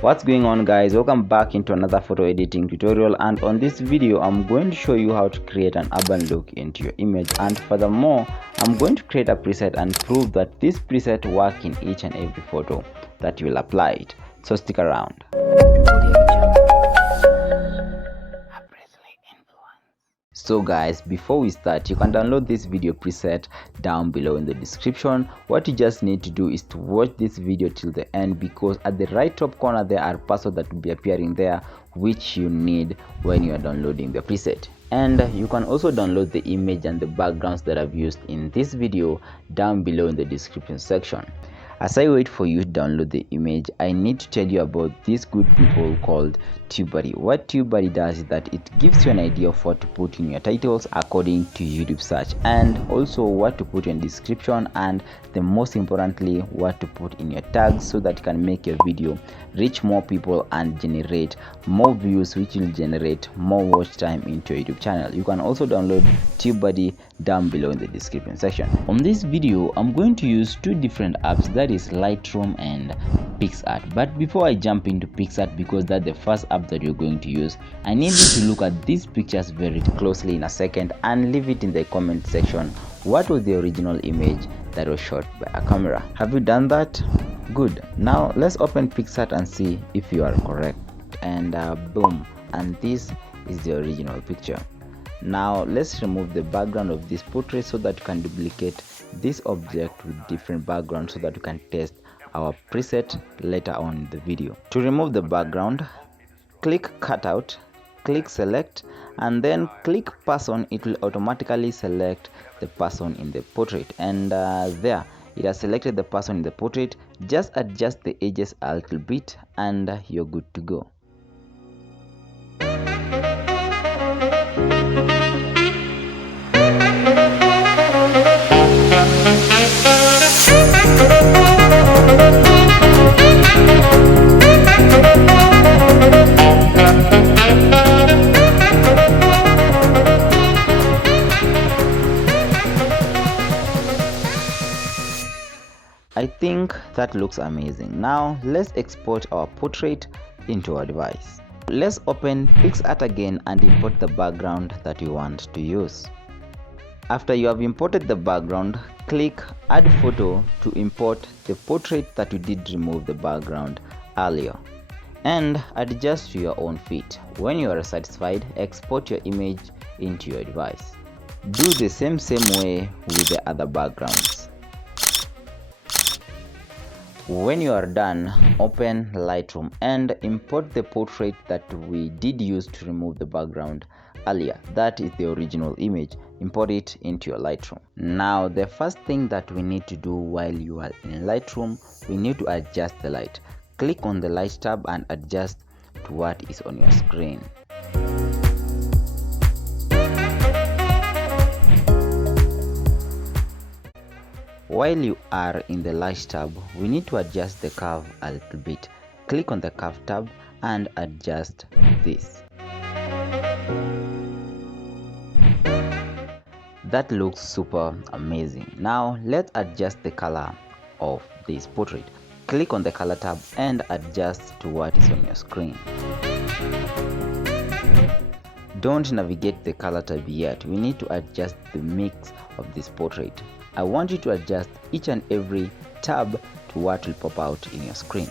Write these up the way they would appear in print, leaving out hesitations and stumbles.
What's going on, guys? Welcome back into another photo editing tutorial, and on this video I'm going to show you how to create an urban look into your image, and furthermore I'm going to create a preset and prove that this preset works in each and every photo that you will apply it. So stick around. So guys, before we start, you can download this video preset down below in the description. What you just need to do is to watch this video till the end, because at the right top corner there are passwords that will be appearing there, which you need when you are downloading the preset. And you can also download the image and the backgrounds that I've used in this video down below in the description section. As I wait for you to download the image, I need to tell you about these good people called Tubebuddy. What Tubebuddy does is that it gives you an idea of what to put in your titles according to YouTube search, and also what to put in description, and the most importantly what to put in your tags, so that you can make your video reach more people and generate more views, which will generate more watch time into your YouTube channel. You can also download Tubebuddy down below in the description section. On this video I'm going to use two different apps, that is Lightroom and PixArt. But before I jump into PixArt, because that's the first app that you're going to use, I need you to look at these pictures very closely in a second and leave it in the comment section. What was the original image that was shot by a camera? Have you done that? Good. Now let's open PixArt and see if you are correct. And boom, and this is the original picture. Now let's remove the background of this portrait so that you can duplicate this object with different backgrounds, so that you can test our preset later on in the video. To remove the background, click cutout, click select, and then click person. It will automatically select the person in the portrait, and there it has selected the person in the portrait. Just adjust the edges a little bit and you're good to go. I think that looks amazing. Now let's export our portrait into our device. Let's open PixArt again and import the background that you want to use. After you have imported the background, click add photo to import the portrait that you did remove the background earlier, and adjust to your own fit. When you are satisfied, export your image into your device. Do the same way with the other backgrounds. When you are done, open Lightroom and import the portrait that we did use to remove the background earlier. That is the original image. Import it into your Lightroom. Now the first thing that we need to do while you are in Lightroom, we need to adjust the light. Click on the light tab and adjust to what is on your screen. While you are in the light tab, we need to adjust the curve a little bit. Click on the curve tab and adjust this. That looks super amazing. Now let's adjust the color of this portrait. Click on the color tab and adjust to what is on your screen. Don't navigate the color tab yet. We need to adjust the mix of this portrait. I want you to adjust each and every tab to what will pop out in your screen.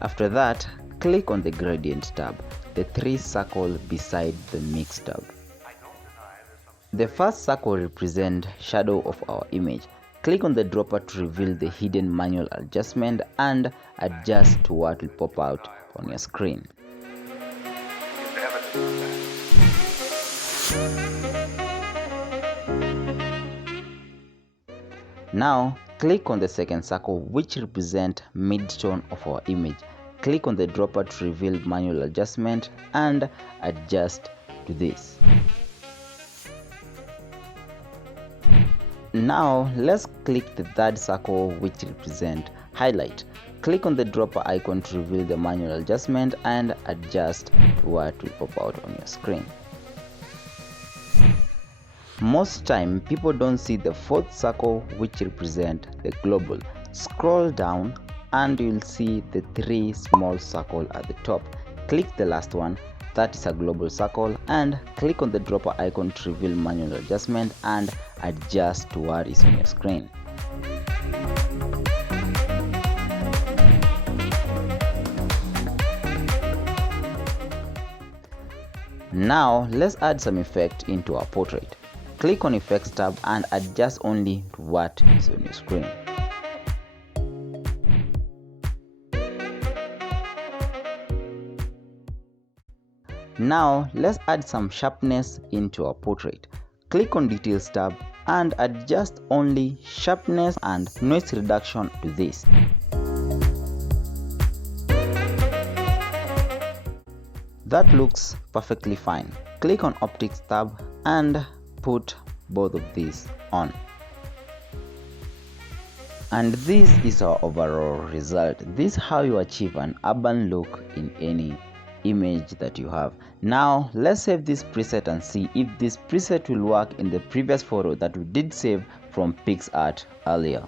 After that, click on the gradient tab, the three circles beside the mix tab. The first circle represents shadow of our image. Click on the dropper to reveal the hidden manual adjustment and adjust to what will pop out on your screen. Now click on the second circle, which represents mid-tone of our image. click on the dropper to reveal manual adjustment and adjust to this. Now let's click the third circle which represents highlight. Click on the dropper icon to reveal the manual adjustment and adjust to what will pop out on your screen. Most time people don't see the fourth circle which represent the global. Scroll down and you'll see the 3 small circles at the top. Click the last one, that is a global circle, and click on the dropper icon to reveal manual adjustment and adjust to what is on your screen. Now let's add some effect into our portrait. Click on Effects tab and adjust only to what is on your screen. Now let's add some sharpness into our portrait. Click on Details tab and adjust only sharpness and noise reduction to this. That looks perfectly fine. Click on Optics tab and put both of these on. And this is our overall result. This is how you achieve an urban look in any image that you have. Now let's save this preset and see if this preset will work in the previous photo that we did save from PixArt earlier.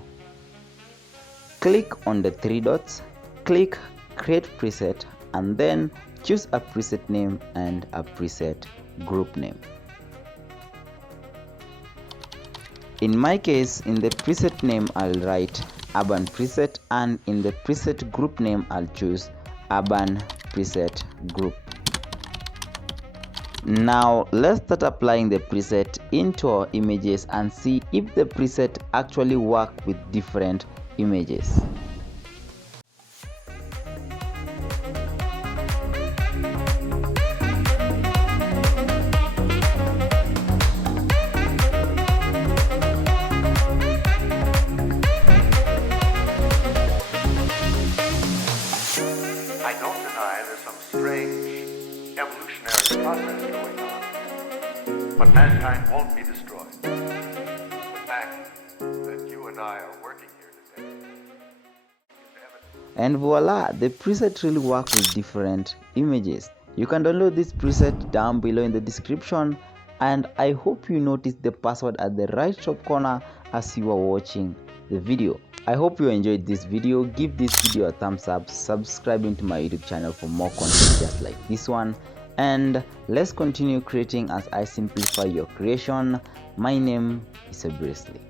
Click on the 3 dots, click Create Preset, and then choose a preset name and a preset group name. In my case, in the preset name I'll write Urban Preset, and in the preset group name I'll choose Urban Preset Group. Now let's start applying the preset into our images and see if the preset actually work with different images. I don't deny there's some strange evolutionary process going on, but mankind won't be destroyed. The fact that you and I are working here today is evidence. And voila, the preset really works with different images. You can download this preset down below in the description, and I hope you noticed the password at the right top corner as you are watching the video. I hope you enjoyed this video. Give this video a thumbs up, subscribe into my YouTube channel for more content just like this one, and let's continue creating as I simplify your creation. My name is Brisley.